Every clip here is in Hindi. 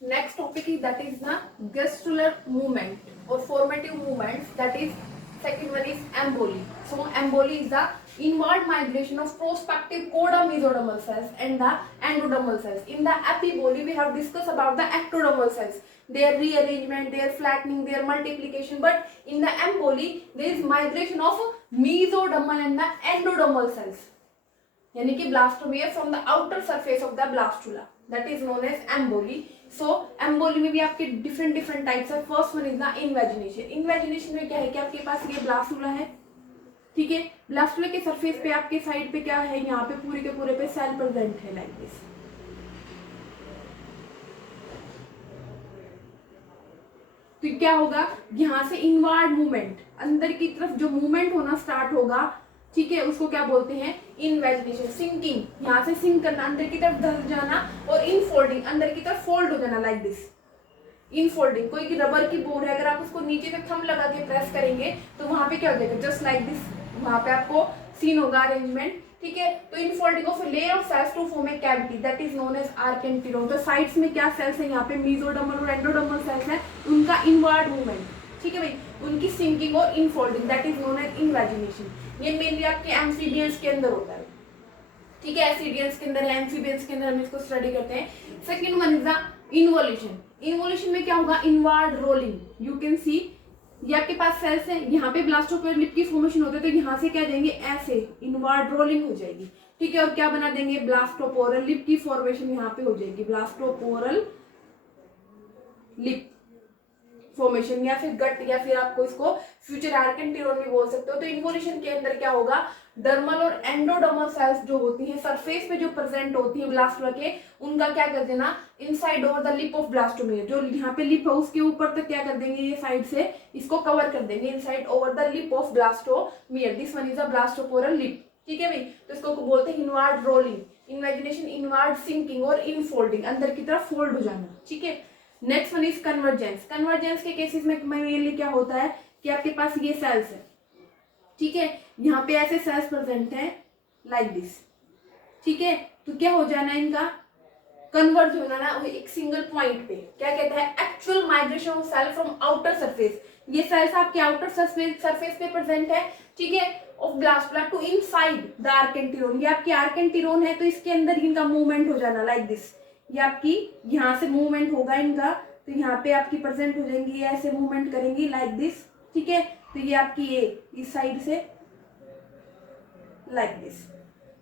Next topic is that is the gastrular movement or formative movements. That is second one is emboli. So emboli is the inward migration of prospective coda mesodermal cells and the endodermal cells. In the epiboli we have discussed about the ectodermal cells, their rearrangement, their flattening, their multiplication. But in the emboli there is migration of mesodermal and the endodermal cells. यानी कि blastomere from the outer surface of the blastula, that is known as emboly. So emboly में भी आपके डिफरेंट डिफरेंट टाइप्स है. First one is the invagination. Invagination में क्या है कि आपके पास ये ब्लास्टुला है, ठीक है. ब्लास्टुला के सरफेस पे आपके साइड पे क्या है, यहाँ पे पूरे के पूरे पे सेल प्रेजेंट है लाइक दिस. तो क्या होगा, यहाँ से इनवर्ड मूवमेंट, अंदर की तरफ जो मूवमेंट होना स्टार्ट होगा, ठीक है, उसको क्या बोलते हैं, इनवेजिनेशन. सिंकिंग, यहाँ से सिंक करना, अंदर की तरफ धस जाना. और इनफोल्डिंग, अंदर की तरफ फोल्ड हो जाना लाइक दिस. इनफोल्डिंग, कोई रबर की बोर है, अगर आप उसको नीचे से थंब लगा के प्रेस करेंगे तो वहां पे क्या हो जाएगा, जस्ट लाइक दिस. वहां पे आपको सीन होगा अरेंजमेंट, ठीक है. तो infolding of layer of cells to form a cavity, that is known as archenteron. तो साइड्स में क्या सेल्स है, यहाँ पे मेसोडर्मल और एंडोडर्मल सेल्स है, उनका इनवर्ड मूवमेंट, ठीक है भाई, उनकी सिंकिंग और infolding, that is known as invagination. ये मेनली आपके एम्फीबियंस के अंदर होता है, ठीक है. एसिडियंस के अंदर है, एम्फीबियंस के अंदर हम इसको स्टडी करते हैं. Second one is the involution. Involution में क्या होगा, inward rolling. You can see ये आपके पास सेल्स है, यहाँ पे ब्लास्टोपोर लिप की फॉर्मेशन होते हैं, तो यहाँ से क्या देंगे, ऐसे इनवर्ड रोलिंग हो जाएगी, ठीक है. और क्या बना देंगे, ब्लास्टोपोरल लिप की फॉर्मेशन यहाँ पे हो जाएगी, ब्लास्टोपोरल लिप फॉर्मेशन, या फिर गट, या फिर आपको इसको फ्यूचर आर्केंटिरोन भी बोल सकते हो. तो इन्वोल्यूशन के अंदर क्या होगा, डर्मल और एंडोडर्मल सेल्स जो होती हैं सरफेस पे जो प्रेजेंट होती है ब्लास्टुला के, उनका क्या कर देना, inside over the lip of blastomere, जो यहाँ पे लिप है उसके ऊपर तक क्या कर देंगे, ये साइड से इसको कवर कर देंगे, inside over the lip of blastomere. This one is a blastoporal lip, ठीक है भाई. तो इसको बोलते हैं inward rolling, invagination, inward sinking और इनफोल्डिंग, अंदर की तरफ फोल्ड हो जाना, ठीक है. Next one is convergence. Convergence के केसेस में मेनली क्या होता है कि आपके पास ये सेल्स है, ठीक है, यहाँ पे ऐसे सेल्स प्रेजेंट हैं लाइक दिस, ठीक है. तो क्या हो जाना, इनका कन्वर्ज होना ना एक सिंगल पॉइंट पे, क्या कहता है, actual migration of cell from outer surface. ये सेल्स आपके आउटर सरफेस पे प्रेजेंट है, ठीक है, of blastula to inside the archenteron. ये आपकी आर्केंटिरोन है, तो इसके अंदर इनका मूवमेंट हो जाना लाइक दिस. ये आपकी यहाँ से मूवमेंट होगा इनका, तो यहाँ पे आपकी प्रेजेंट हो जाएंगी, ये ऐसे मूवमेंट करेंगी लाइक दिस, ठीक है. तो ये आपकी ये इस साइड से लाइक दिस,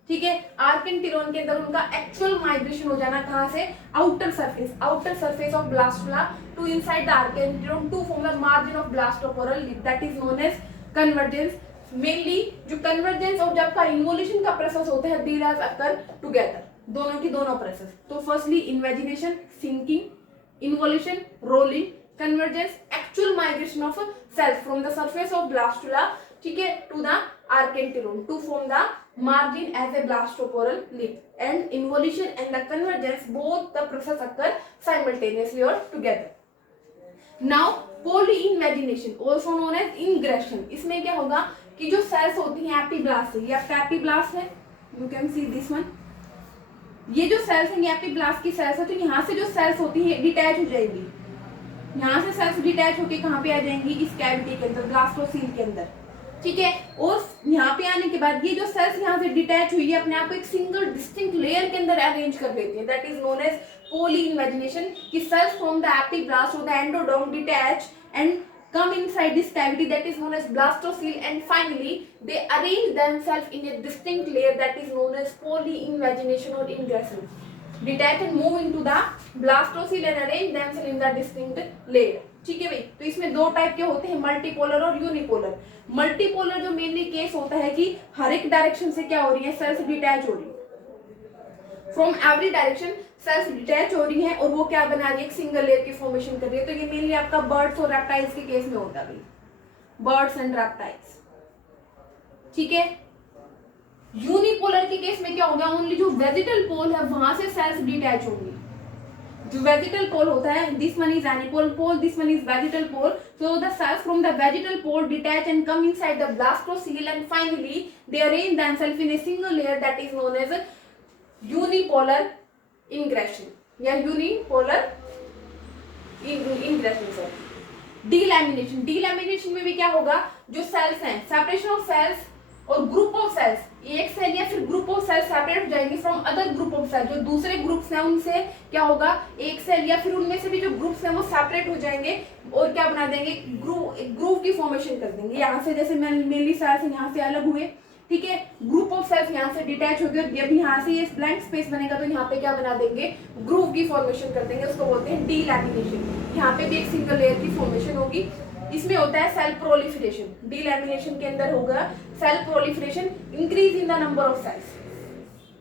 ठीक है. आर्केंटिरोन के अंदर उनका एक्चुअल माइग्रेशन हो जाना, कहाँ से, outer surface of blastula to inside the archenteron to form the margin of blastoporal lip, that is known as convergence. Mainly जो कन्वर्जेंस और जब का इन्वोल्यूशन का प्रोसेस होता है, दीज आर अकर टुगेदर, दोनों की दोनों प्रोसेस. तो firstly invagination, sinking, involution, rolling, convergence, actual migration of cells from the surface of blastula, ठीक है, to the archenteron to form the margin as a blastoporal lip. And involution and the convergence, both the process occur simultaneously or together. Now polyinvagination, also known as ingression. इसमें क्या होगा कि जो सेल्स होती हैं एपिब्लास्ट, ये आपका एपिब्लास्ट है, you can see this one. ये जो सेल्स हैं ये एपिब्लास्ट की सेल्स है, तो यहाँ से जो सेल्स होती हैं डिटैच हो जाएंगी, यहाँ से सेल्स डिटैच होके कहाँ पे आ जाएंगी, इस कैविटी के अंदर, ब्लास्टोसील के अंदर, ठीक है. और यहाँ पे आने के बाद ये जो सेल्स यहाँ से डिटैच हुई है, अपने आप को एक सिंगल डिस्टिंक्ट लेयर के अंदर अरेंज कर लेती है, that is known as polyinvagination. कि cells from the epiblast or the endoderm detach and come inside this cavity, that is known as blastocele, and finally they arrange themselves in a distinct layer, that is known as polyinvagination or ingression. Detach and move into the blastocele and arrange themselves in the distinct layer, ठीक है भाई. तो इसमें दो टाइप के होते हैं, मल्टीपोलर और यूनिपोलर. मल्टीपोलर जो मेनली केस होता है कि हर एक डायरेक्शन से क्या हो रही है, सेल्स डिटैच हो रही है, from every direction cells detach हो रही है, और वो क्या बना रही है, एक सिंगल लेयर की फॉर्मेशन कर रही है. तो ये मेनली आपका बर्ड्स और रेप्टाइल्स के केस में होता है, बर्ड्स एंड रेप्टाइल्स, ठीक है. यूनिपोलर के केस में क्या होगा, ओनली जो वेजिटल पोल है वहां से सेल्स डिटैच होंगी. जो वेजिटल पोल होता है, this one is animal pole, this one is vegetal pole. So the cells from the vegetal pole detach and come inside the blastocele, and finally they arrange themselves in a single layer, that is known as unipolar ingression या unipolar इंग्रेशन। डीलैमिनेशन में भी क्या होगा, जो सेल्स हैं, सेपरेशन ऑफ सेल्स और ग्रुप ऑफ सेल्स, एक सेल या फिर ग्रुप ऑफ सेल्स सेपरेट हो जाएंगे from other group of cell, जो दूसरे ग्रुप्स हैं उनसे क्या होगा, एक सेल या फिर उनमें से भी जो ग्रुप्स हैं वो सेपरेट हो जाएंगे और क्या बना देंगे, ग्रुप की फॉर्मेशन कर देंगे। यहाँ से जैसे मेनली सेल्स यहाँ से अलग हुए, ठीक है, ग्रुप ऑफ सेल्स यहाँ से डिटैच हो गए, जब यहाँ से ये ब्लैंक स्पेस बनेगा तो यहाँ पे क्या बना देंगे, ग्रुप की फॉर्मेशन कर देंगे, उसको बोलते हैं डीलैमिनेशन। यहाँ पे भी एक सिंगल लेयर की फॉर्मेशन होगी। इसमें होता है सेल प्रोलिफरेशन। डीलैमिनेशन के अंदर होगा cell proliferation, increase in the number of cells,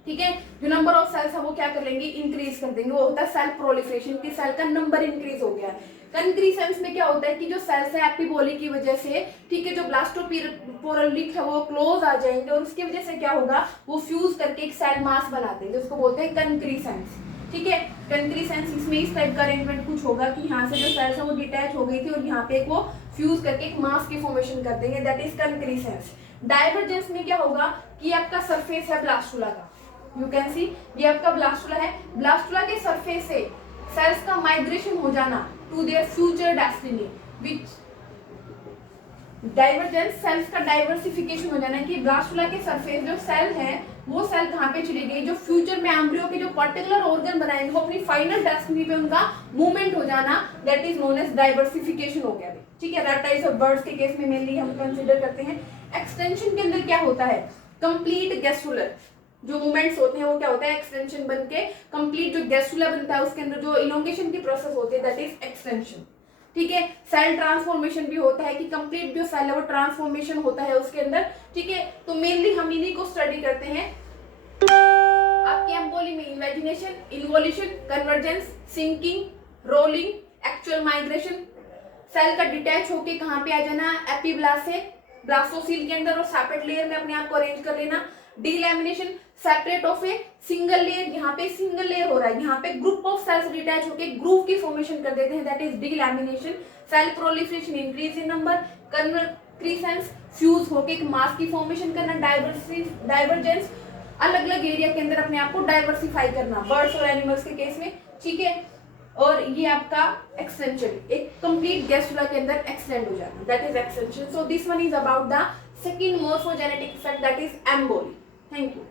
ठीक है, जो नंबर ऑफ सेल्स है वो क्या कर लेंगे, इंक्रीज कर देंगे, वो होता है सेल प्रोलिफरेशन की सेल का नंबर इंक्रीज हो गया। कंक्रीसेंस में क्या होता है कि जो सेल्स है एपिबोली की वजह से, ठीक है, जो ब्लास्टोपोरल लिक है वो क्लोज आ जाएंगे और उसकी वजह से क्या होगा, वो फ्यूज करके एक सेल मास बना देंगे, उसको बोलते हैं कंक्रीसेंस, ठीक है। कंक्रीसेंस इसमें इस टाइप का अरेंजमेंट कुछ होगा कि यहाँ से जो सेल्स है वो डिटैच हो गई थी और यहाँ पे वो फ्यूज करके एक मास की फॉर्मेशन कर देंगे, दैट इज कंक्रीसेंस। डाइवर्जेंस में क्या होगा कि आपका सरफेस है ब्लास्टुला का, यू कैन सी ये आपका ब्लास्टुला है, ब्लास्टुला के सरफेस से सेल्स का माइग्रेशन हो जाना to their future destiny, which divergence, cells का डाइवर्सिफिकेशन हो जाना कि ब्लास्टुला के सरफेस जो सेल है वो सेल कहाँ पे चली गई, जो फ्यूचर में एम्ब्रियो के जो पर्टिकुलर ऑर्गन बनाएंगे वो अपनी फाइनल डेस्टिनी पे उनका मूवमेंट हो जाना, that is known as diversification हो गया, ठीक है। रेप्टाइल्स और बर्ड्स के केस में मेनली हम कंसीडर करते हैं। एक्सटेंशन के अंदर क्या होता है, कंप्लीट गैस्ट्रुलर जो मूवमेंट्स होते हैं वो क्या होता है, एक्सटेंशन बन के कंप्लीट जो गैस्ट्रुला बनता है उसके अंदर जो इलोंगेशन की प्रोसेस होती है दैट इज एक्सटेंशन, ठीक है। सेल ट्रांसफॉर्मेशन भी होता है कि कंप्लीट जो सेल है वो ट्रांसफॉर्मेशन होता है उसके अंदर, ठीक है। तो मेनली हम इन्हीं को स्टडी करते हैं आपके एम्बोली में, invagination, involution, convergence, sinking, rolling, actual migration, cell का डिटैच होके कहाँ पे आ जाना, एपीब्लास्ट से ब्लास्टोसील के अंदर और सेपरेट लेयर में अपने आप को अरेंज कर लेना। Delamination, separate of a single layer, यहाँ पे सिंगल लेयर हो रहा है, यहाँ पे ग्रुप ऑफ सेल्स डिटैच होके ग्रुप की फॉर्मेशन कर देते हैं, that is delamination. Cell proliferation, increase in number, concrescence, fuse होके एक मास की फॉर्मेशन करना, डाइवर्जेंस, अलग अलग एरिया के अंदर अपने आप को डाइवर्सिफाई करना, बर्ड्स और एनिमल्स के केस में, ठीक है। और ये आपका एक्सटेंशन, एक कंप्लीट गैस्ट्रुला के अंदर एक्सटेंड हो जाना, that is extension. So this one is about the second morphogenetic effect, that is emboli. Thank you.